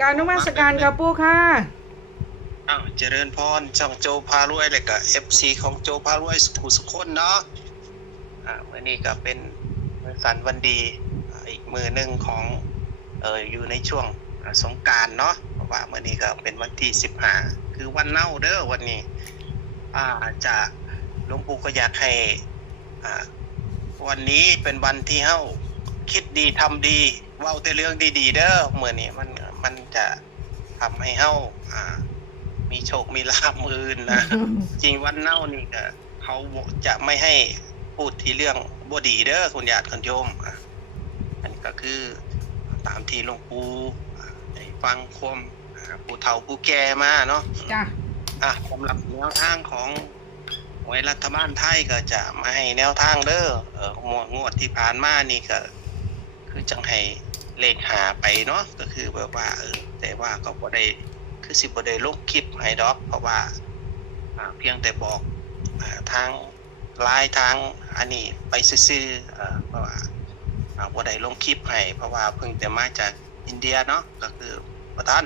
กรารนมัสการครับปู่ค่ะเจริญพรช่องโจพารวยเลยกับFCของโจพารวยสุขคนเนาะมื้อนี้ก็เป็นมื้อสันวันดีอีกมื้อหนึ่งของอยู่ในช่วงสงกรานต์เนาะเพราะว่ามื้อนี้ก็เป็นวันที่15คือวันเน่าเด้อวันนี้จะหลวงปู่ก็อยากให้อ่าวันนี้เป็นวันที่เฮาคิดดีทำดีเว้าแต่เรื่องดีๆเด้อมื้อนี้มันจะทำให้เฮามีโชคมีลาภมืออื่นนะ จริงวันเน่านี่ก็เขาจะไม่ให้พูดที่เรื่องบ่ดีเด้อคุณญาติคุณโยมอันนี้ก็คือตามที่หลวงปู่ได้ฟังความผู้เฒ่าผู้แก่มาเนาะจ้ะสำหรับแนวทางของหวยรัฐบาลไทยก็จะมาให้แนวทางเด้องวดที่ผ่านมานี่ก็คือจังให้เลขหาไปเนาะก็คือแบบว่าแต่ว่าก็บ่ได้คือสิบ่ได้ลงคลิปให้ดอกเพราะว่าเพียงแต่บอกทางไลน์ทางอันนี้ไปซื่อๆเพราะว่าบ่ได้ลงคลิปให้เพราะว่าเพิ่งจะมาจากอินเดียเนาะก็คือบ่ทัน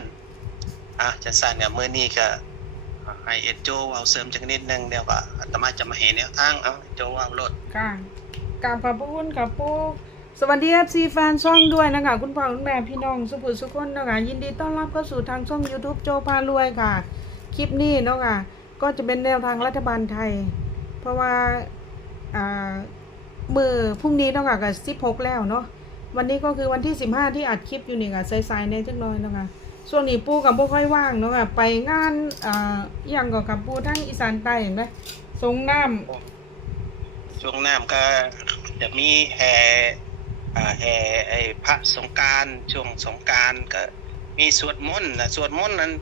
จังซั่นเนี่ยมื้อนี้ก็ให้เอ็ดโจเว้าเสริมจักนิดนึงเดี๋ยวก็อาตมาจะมาให้แนวทางโจเว้ารถค่ะกราบขอบพระคุณครับปู่สวัสดี FC แฟนช่องด้วยนะคะคุณพ่อคุณแม่พี่น้องสุขคนนะคะยินดีต้อนรับเข้าสู่ทางช่อง YouTube โจพารวยค่ะคลิปนี้เนาะค่ะก็จะเป็นแนวทางรัฐบาลไทยเพราะว่ามื้อพรุ่งนี้เนาะค่ะก็16แล้วเนาะวันนี้ก็คือวันที่15ที่อัดคลิปอยู่นี่ค่ะสายๆในจักหน่อยเนาะค่ะช่วงนี้ปู่ก็บ่ค่อยว่างเนาะค่ะไปงานอีหยังก็กับปู่ทางอีสานใต้เห็นไหมสงน้ำช่วงน้ำก็จะมีแห่ไอ้พระสงกรานต์ช่วงสงกรานต์ก็มีสวดมนต์สวดมนต์นั้น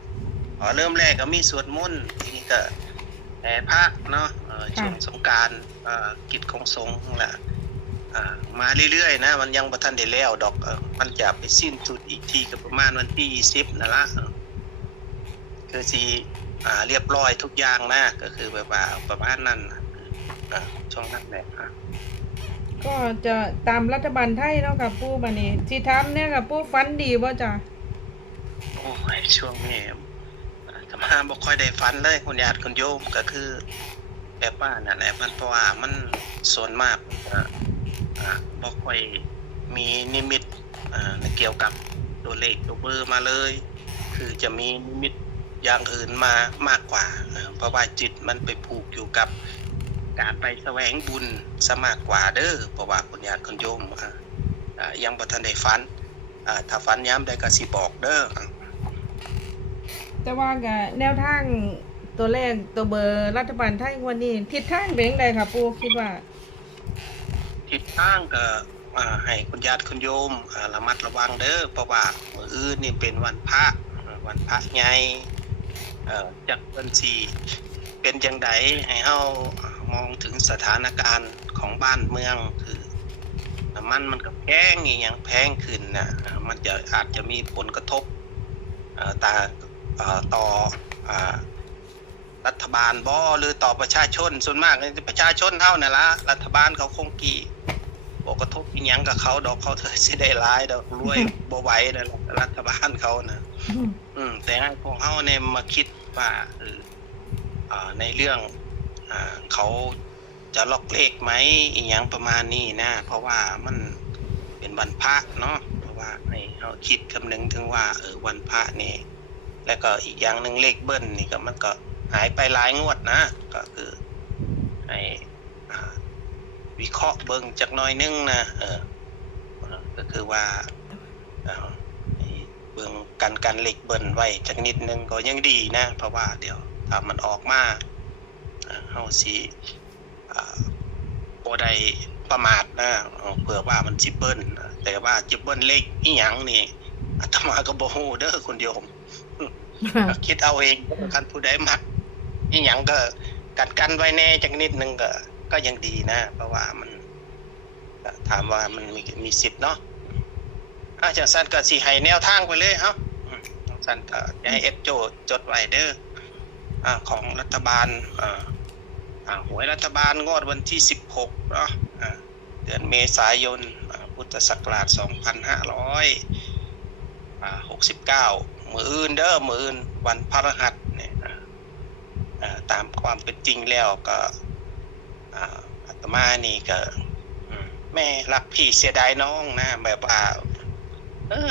เริ่มแรกก็มีสวดมนต์ทีนี้ก็แห่พระเนาะช่วงสงกรานต์กิจของสงฆ์ล่ะมาเรื่อยๆนะมันยังบ่ทันได้แล้วดอกมันจะไปสิ้นสุดอีกทีก็ประมาณวันที่20นั่นล่ะคือสิเรียบร้อยทุกอย่างนะก็คือแบบว่าประมาณนั้นช่วงนั้นแหละก็จะตามรัฐบาลไทยเนาะค่ะปู่บัดนี้สิถามเนี่ยค่ะปู่ฝันดีบ่จ้ะโอ้ยช่วงนี้อาตมาบ่ค่อยได้ฝันเลยคุณญาติคุณโยมก็คือแบบว่านั่นแหละมันเพราะว่ามันส่วนมากบ่ค่อยมีนิมิตเกี่ยวกับตัวเลขตัวเบอร์มาเลย คือจะมีนิมิตอย่างอื่นมามากกว่าเพราะว่าจิตมันไปผูกอยู่กับการไปแสวงบุญซะมากกว่าเด้อเพราะว่าคุณญาติคุณโยมยังบ่ทันได้ฝันถ้าฝันยามใดก็สิบอกเด้อแต่ว่าก็แนวทางตัวเลขตัวเบอร์รัฐบาลไทยงวดนี้ทิศทางเป็นจังไดค่ะปู่คิดว่าทิศทางก็ให้คุณญาติคุณโยมระมัดระวังเด้อเพราะว่ามื้ออื่นนี่เป็นวันพระใหญ่จักเพิ่นสิเป็นจังไดให้เฮามองถึงสถานการณ์ของบ้านเมืองคือน้ำมันก็แพงอีหยังแพงขึ้นนะมันจะอาจจะมีผลกระทบตาต่อรัฐบาลบ่หรือต่อประชาชนส่วนมากประชาชนเฮานั่นล่ะรัฐบาลเขาคงกี่บ่กระทบอีหยังกับเขาดอกเขาเถอะสิได้หลายดอกรวยบ่ไหวนั่นรัฐบาลเขานะแต่ให้พวกเฮาเนี่ยมาคิดว่าในเรื่องเขาจะล็อกเลขไหมอีหยังประมาณนี้นะเพราะว่ามันเป็นวันพระเนาะเพราะว่าให้เฮาคิดคำนึงถึงว่าวันพระนี่แล้วก็อีกอย่างนึงเลขเบิ้ลนี่ก็มันก็หายไปหลายงวดนะก็คือให้วิเคราะห์เบิ่งจักหน่อยนึงนะก็คือว่าเบิ่งกันเลขเบิ้ลไว้จักนิดนึงก็ยังดีนะเพราะว่าเดี๋ยวถ้ามันออกมาเฮาสิบ่ได้ประมาทนะเผื่อว่ามันสิเบิ้ลแต่ว่าจะเบิ้ลเลขอีหยังนี่อาตมาก็บ่ฮู้เด้อคุณโยมคิดเอาเองคันผู้ใดมักอีหยังก็กันไว้แน่จักนิดนึงก็ยังดีนะเพราะว่ามันถามว่ามันมีสิทธิ์เนาะจังซั่นก็สิให้แนวทางไปเลยจังซั่นก็จะให้เอ็ดโจจดไว้เด้อของรัฐบาลหวยรัฐบาลงวดวันที่16เนาะเดือนเมษายนพุทธศักราช2569 มืออื่นเด้อมืออื่นวันพฤหัสเนี่ยตามความเป็นจริงแล้วก็อาตมานี่ก็แม่รักพี่เสียดายน้องนะแบบว่า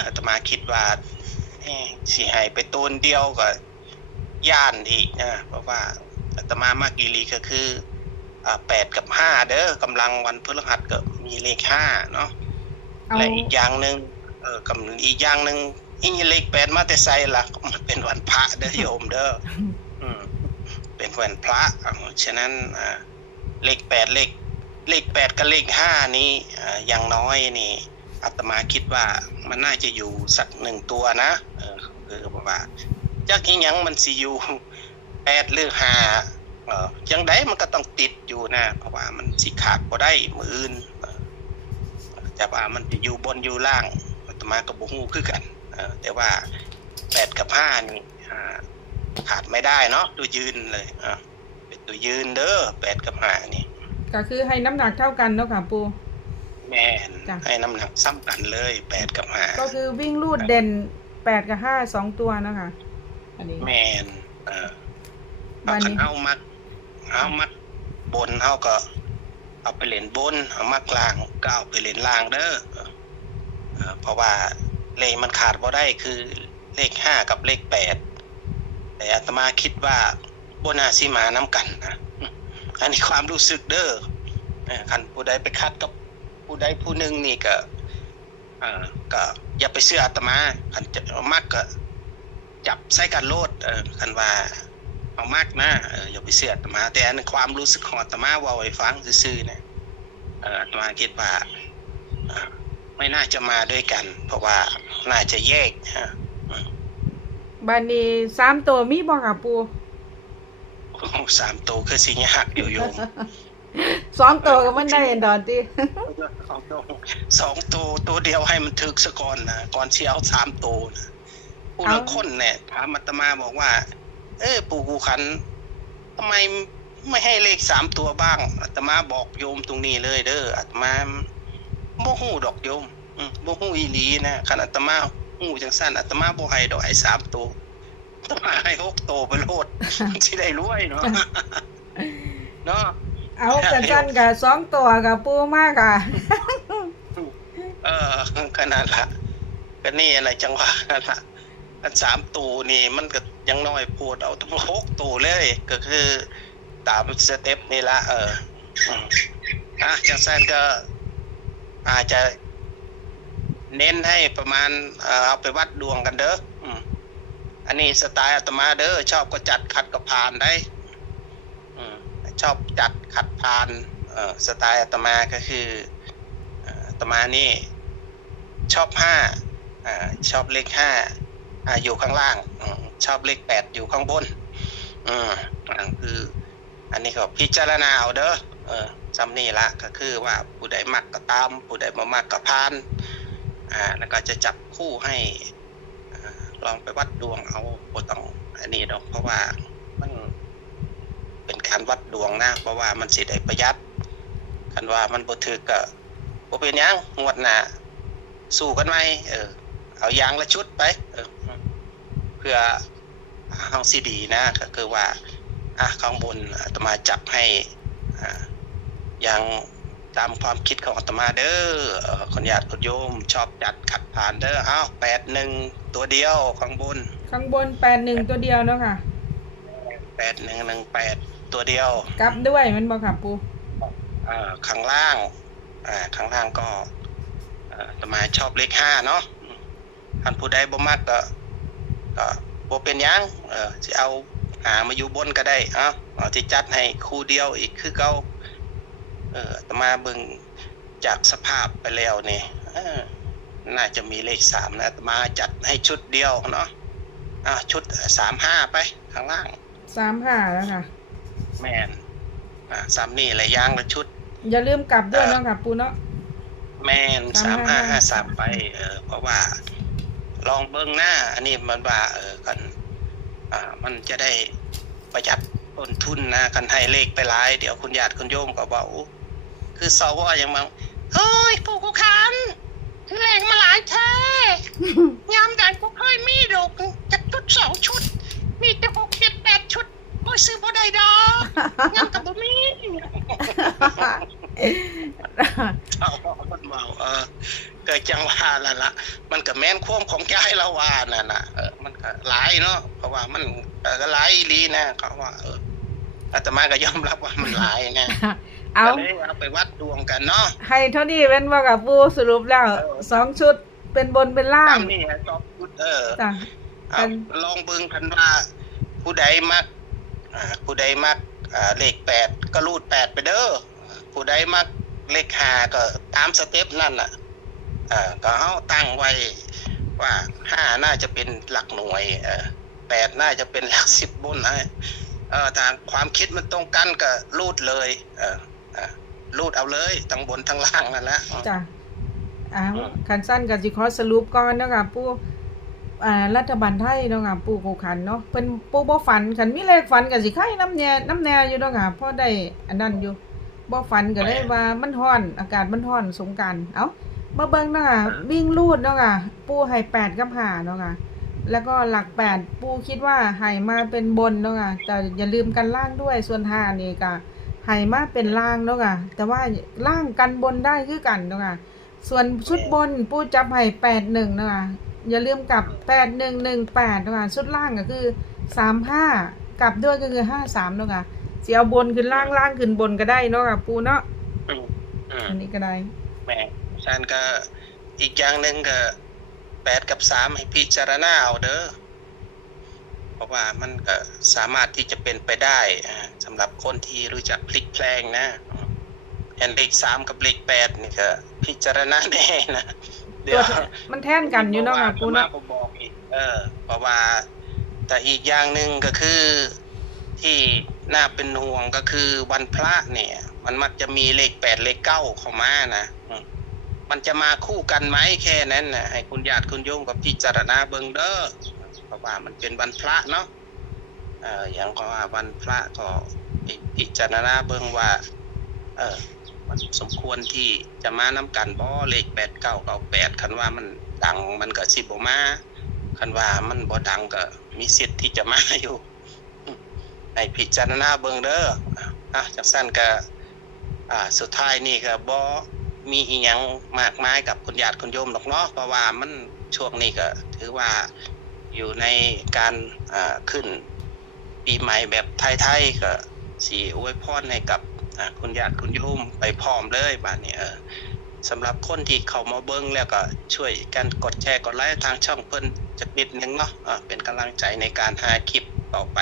อาตมาคิดว่าสิให้ไปตูนเดียวก็ย่านอีกนะเพราะว่าอาตมามากีรีก็คือ8 กับ 5เด้อกำลังวันพฤหัสก็มีเลข5เนาะและอีกอย่างนึงอีกอย่างนึงอีเลข8มาแต่ไสล่ะมันเป็นวันพระเด้อโยมเด้อเป็นวันพระฉะนั้นเลข8เลข8กับเลข5นี้อย่างน้อยนี่อาตมาคิดว่ามันน่าจะอยู่สัก1ตัวนะคือว่าจักอีหยังมันสิอยู่8หรือ5จังได๋มันก็ต้องติดอยู่นะเพราะว่ามันสิขาดบ่ได้มื้ออื่นแต่ว่ามันจะอยู่บนอยู่ล่างอาตมาก็บ่ฮู้คือกันแต่ว่า8กับ5นี่ขาดไม่ได้เนาะตัวยืนเลยเป็นตัวยืนเด้อ8กับ5นี่ก็คือให้น้ำหนักเท่ากันเนาะค่ะปูแม่นให้น้ำหนักซ้ำกันเลย8กับ5ก็คือวิ่งลูดเด่น8กับ5 2ตัวนะคะอันนี้แม่นเอาคันเอามักบนเฮาก็เอาไปเล่นบนเอามักล่างก็เอาไปเล่นล่างเด้อเพราะว่าเลขมันขาดบ่ได้คือเลข5กับเลข8แต่อาตมาคิดว่าบ่น่าสิมานํกันนะอันนี้ความรู้สึกเด้อคันผู้ใดไปคัดกับผู้ใดผู้หนึ่งนี่ก็อย่าไปเชื่ออาตมาคันจะมักก็จับใส่กันโลดคันว่าเอามากนะอย่าไปเชื่ออาตมาแต่ในความรู้สึกของอาตมาเว้าให้ฟังซื่อๆเนี่ยอาตมาคิดว่าไม่น่าจะมาด้วยกันเพราะว่าน่าจะแยกบัดนี้3ตัวมีบ่ค่ะปู3ตัวคือสิยากอยู่โยม2ตัวก็มันได้ดอนติ2ตัวเดียวให้มันถึกซะก่อนนะก่อนสิเอา3ตัวนะผู้ละคนเนี่ยถามอาตมาบอกว่าปู่กูขันทำไมไม่ให้เลข3ตัวบ้างอาตมาบอกโยมตรงนี้เลยเด้ออาตมาบ่ฮู้ดอกโยมบ่ฮู้อีหลีนะคันอาตมาฮู้จังซั่นอาตมาบ่ให้ดอกไอ้3ตัวอาตมาให้6ตัวไปโลดสิได้รวยเนาะเนาะเอาจันก็2ตัวก็ปูมากอ่ะขนาดละก็นี่อะไรจังหวะนั่นล่ะอัน3ตัวนี่มันก็ยังน้อยโพดเอาทั้ง6ตัวเลยก็คือตามสเต็ปนี่ละจังซั่นก็อาจจะเน้นให้ประมาณเอาไปวัดดวงกันเด้ออันนี้สไตล์อาตมาเด้อชอบก็จัดขัดก็ผ่านได้ชอบจัดขัดผ่านสไตล์อาตมาก็คืออาตมานี่ชอบ5ชอบเลข5อยู่ข้างล่างชอบเลข8อยู่ข้างบนคืออันนี้ก็พิจารณาเอาเด้อจำนี่ละก็คือว่าผู้ใดมักก็ตามผู้ใดบ่มักก็ผ่านแล้วก็จะจับคู่ให้ลองไปวัดดวงเอาบ่ต้องอันนี้ดอกเพราะว่ามันเป็นการวัดดวงนะเพราะว่ามันสิได้ประหยัดคันว่ามันบ่ถูกก็บ่เป็นหยังงวดหน้าสู้กันใหม่เอาอย่างละชุดไปเพื่อเฮาสิดีนะก็คือว่าข้างบนอาตมาจับให้อย่างตามความคิดของอาตมาเด้อคนญาติคนโยมชอบจัดขัดผ่านเด้อ81ตัวเดียวข้างบน81ตัวเดียวเนาะค่ะ8118ตัวเดียวกลับด้วยมันบ่ค่ะปูข้างล่างก็อาตมาชอบเลข5เนาะท่านผู้ใดบ่มักก็บ่เป็นหยังสิเอามาอยู่บนก็ได้เอาที่จัดให้คู่เดียวอีกคือเก่าอาตมาเบิ่งจากสภาพไปแล้วนี่น่าจะมีเลข3นะอาตมาจัดให้ชุดเดียวเนาะชุด35ไปข้างล่าง35แล้วค่ะแม่น3นี่หลายอย่างละชุดอย่าลืมกลับด้วยเนาะค่ะปูเนาะแม่น3553ไปเพราะว่าลองเบิ่งหน้าอันนี้มันว่ากันมันจะได้ประหยัดต้นทุนนะกันให้เลขไปหลายเดี๋ยวคุณญาติคุณโยมก็บอกคือสวอย่างมั้งเฮ้ยปู่กูขัน คือแรงมาหลายแท้ ยามใดก็เคยมีดอกจากชุด2 ชุด มีแต่6 7 8 ชุดโอ้ยซื้อบ่ได้ดอกยามกับบ่มีเอาคนเมาก็จังว่านั่นล่ะมันก็แม่นความของยายเราว่านั่นน่ะมันก็หลายเนาะเพราะว่ามันก็หลายอีหลีนะเขาว่าอาตมาก็ยอมรับว่ามันหลายนะ เอา ก็เลยเอาไปวัดดวงกันเนาะ ให้เท่านี้เป็นว่ากับปูสรุปแล้ว2 ชุดเป็นบนเป็นล่า ตาง มนี่2 ชุดจ้ะ เอาลองเบิ่งกันว่าผู้ใดมักผู้ใดมักเลข8ก็รูด8ไปเด้อผู้ใดมักเลข5ก็ตามสเต็ปนั่นน่ะก็เฮาตั้งไว้ว่า5น่าจะเป็นหลักหน่วย8น่าจะเป็นหลัก10บนทางความคิดมันตรงกันก็รูดเลยรูดเอาเลยทั้งบนทั้งล่างนั่นแหละ จ้ะคันสั้นก็สิขอสรุปก่อนเนาะค่ะปู่รัฐบาลไทยเนาะค่ะปู่กูขันเนาะเพิ่นปู่บ่ฝันคันมีเลขฝันก็สิไข่น้ำแน่อยู่เนาะค่ะพอได้อันนั้นอยู่บ่ฝันก็เลยว่ามันร้อนอากาศมันร้อนสงกรานต์เอ้ามาเบิ่งเนาะค่ะวิ่งลูดเนาะค่ะปู่ให้8กับ5เนาะค่ะแล้วก็หลัก8ปู่คิดว่าให้มาเป็นบนเนาะค่ะแต่อย่าลืมกันล่างด้วยส่วน5นี่ก็ให้มาเป็นล่างเนาะค่ะแต่ว่าล่างกันบนได้คือกันเนาะค่ะส่วนชุดบนปู่จับให้81เนาะค่ะอย่าลืมกับ8118เนาะค่ะชุดล่างก็คือ35กลับด้วยก็คือ53เนาะค่ะสิเอาบนขึ้นล่างขึ้นบนก็ได้เนาะค่ะปู่เนาะอันนี้ก็ได้แม่ฉันก็อีกอย่างนึงก็8กับ3ให้พิจารณาเอาเด้อเพราะว่ามันก็สามารถที่จะเป็นไปได้สำหรับคนที่รู้จักพลิกแพลงนะเห็นเลข3กับเลข8นี่ก็พิจารณาแน่นะเดี๋ยวมันแท่นกันอยู่เนาะค่ะปู่เนาะบอกอีกเพราะว่าแต่อีกอย่างนึงก็คือที่น่าเป็นห่วงก็คือวันพระเนี่ยมันมักจะมีเลข8เลข9เข้ามานะมันจะมาคู่กันไหมแค่นั้นนะให้คุณญาติคุณโยมกับพิจารณาเบิ่งเด้อเพราะว่ามันเป็นวันพระเนาะอย่างก็ว่าวันพระก็พิจารณาเบิ่งว่ามันสมควรที่จะมานํกันบ่เลข8998คันว่ามันดังมันก็สิบ่มาคันว่ามันบ่ดังก็มีสิทธิ์ที่จะมาอยู่ให้พิจารณาเบิ่งเด้อจังซั่นก็สุดท้ายนี่ก็บ่มีอีหยังมากมายกับคุณญาติคุณโยมหรอกเนาะเพราะว่ามันช่วงนี้ก็ถือว่าอยู่ในการขึ้นปีใหม่แบบไทยๆก็สิอวยพรให้กับคุณญาติคุณโยมไปพร้อมเลยบัดนี้สำหรับคนที่เข้ามาเบิ่งแล้วก็ช่วยกันกดแชร์กดไลค์ทางช่องเพิ่นจักนิดนึงเนาะเป็นกำลังใจในการหาคลิปต่อไป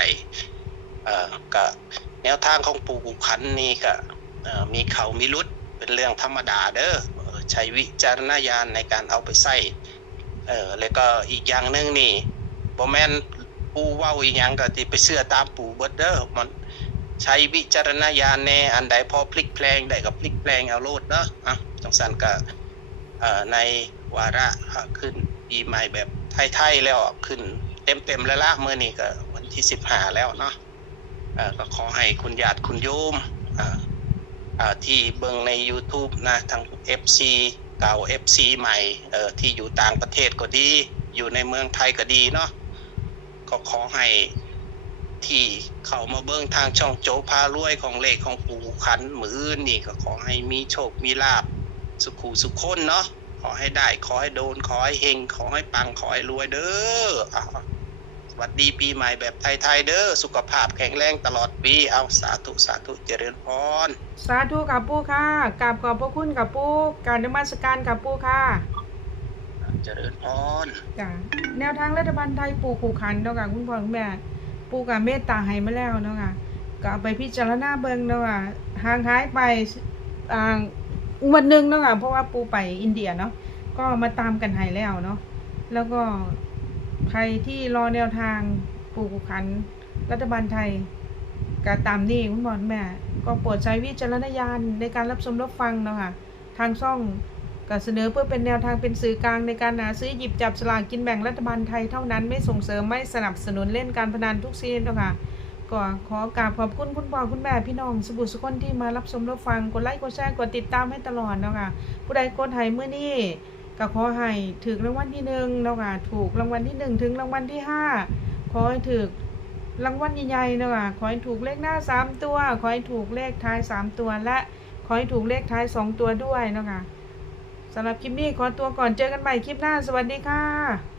ก็แนวทางของปู่กูขันนี่ก็มีเขามีรุดเป็นเรื่องธรรมดาเด้อใช้วิจารณญาณในการเอาไปใช้แล้วก็อีกอย่างนึงนี่บ่แม่นปู่เว้าอีหยังก็สิไปเชื่อตามปู่เบิดเด้อมันใช้วิจารณญาณแน่อันใดพอพลิกแพลงได้ก็พลิกแพลงเอาโลดเนาะจังซั่นก็ในวาระขึ้นปีใหม่แบบไทยๆแล้วขึ้นเต็มๆแล้วล่ะมื้อนี้ก็วันที่15แล้วเนาะก็ขอให้คุณญาติคุณโยมที่เบิ่งใน YouTube นะทั้ง FC เก่า FC ใหม่ที่อยู่ต่างประเทศก็ดีอยู่ในเมืองไทยก็ดีเนาะก็ขอให้ที่เข้ามาเบิ่งทางช่องโจพารวยของเลขของปู่ขันมื้ออื่นนี่ก็ขอให้มีโชคมีลาภสุขสุขคนเนาะขอให้ได้ขอให้โดนขอให้เฮงขอให้ปังขอให้รวยเด้อสวัสดีปีใหม่แบบไทยๆเด้อสุขภาพแข็งแรงตลอดปีเอาสาธุสาธุเจริญพรสาธุกับปู่ค่ะกราบขอบพระคุณกับปู่การนมัสการกับปู่ค่ะเจริญพรจ้ะแนวทางรัฐบาลไทยปู่ขู่ขันเนาะค่ะคุณพ่อคุณแม่ปู่ก็เมตตาให้มาแล้วเนาะค่ะก็เอาไปพิจารณาเบิ่งเนาะค่ะห่างหายไปวันนึงเนาะค่ะเพราะว่าปู่ไปอินเดียเนาะก็มาตามกันให้แล้วเนาะแล้วก็ใครที่รอแนวทางปู่ขู่ขันรัฐบาลไทยก็ตามนี้คุณพ่อคุณแม่ก็โปรดใช้วิจารณญาณในการรับชมรับฟังเนาะค่ะทางช่องก็เสนอเพื่อเป็นแนวทางเป็นสื่อกลางในการหาซื้อหยิบจับสลากกินแบ่งรัฐบาลไทยเท่านั้นไม่ส่งเสริมไม่สนับสนุนเล่นการพนันทุกชนิดเนาะค่ะก็ขอกราบขอบคุณคุณพ่อคุณแม่พี่น้องสบุสุคนที่มารับชมรับฟังกดไลค์กดแชร์กดติดตามให้ตลอดเนาะค่ะผู้ใดกดให้มื้อนี้ ก็ขอให้ถูกรางวัลที่1เนาะค่ะถูกรางวัลที่1ถึงรางวัลที่5ขอให้ถูกรางวัลใหญ่ๆเนาะค่ะขอให้ถูกเลขหน้า3ตัวขอให้ถูกเลขท้าย3ตัวและขอให้ถูกเลขท้าย2ตัวด้วยเนาะค่ะสำหรับคลิปนี้ขอตัวก่อนเจอกันใหม่คลิปหน้าสวัสดีค่ะ